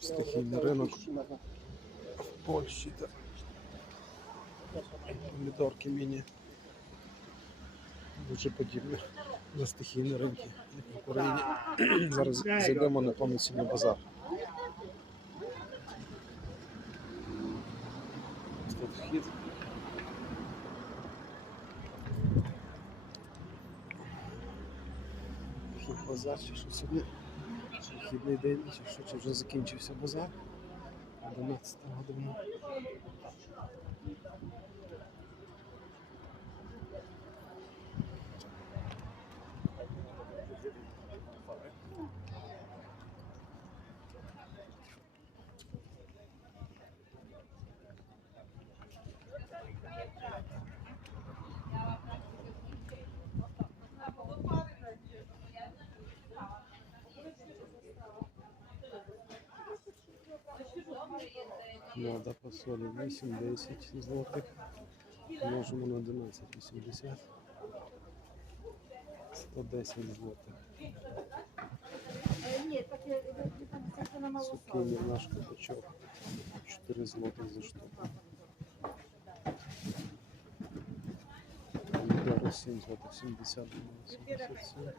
стихійний ринок в Польщі та помідорки міні. Дуже подібне на стихійні ринки в Україні. Зараз зайдемо на повноцінний базар. Тут вхід. Вхід базар, чи що сьогодні? Вхідний день, чи що, чи вже закінчився базар? 11 година. Надо по солі 8-10 злотих. Множимо на 11, 80. 110 злотих. Ні, таке ви там це на мало Цукіні наш кабачок. 4 злотих за штуку. Помідори 7 злотих, 70 77.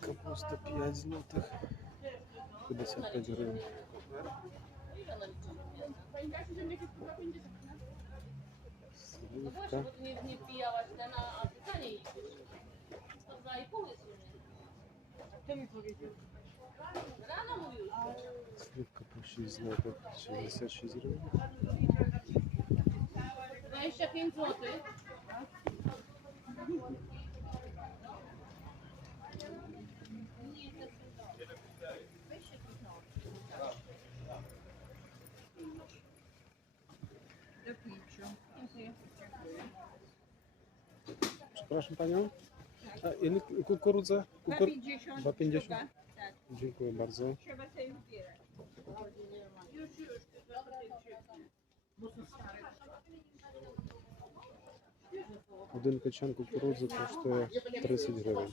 Капуста 5 злотих. 55 гривень. Сливка. Bo ty nie, nie wbijałaś ten, a, a pytanie jej To za i pół jest u mnie. Kto mi powiedział? Rano mówił. Сливка по 6 злотих, 66 гривень. 25 zł. Przepraszam panią. A ile ku- kukurydza? Kukur... 50 2,50? sztuka. Dziękuję bardzo. Trzeba sobie wybierać. Już, już. Один качан кукурудзи коштує 30 гривень.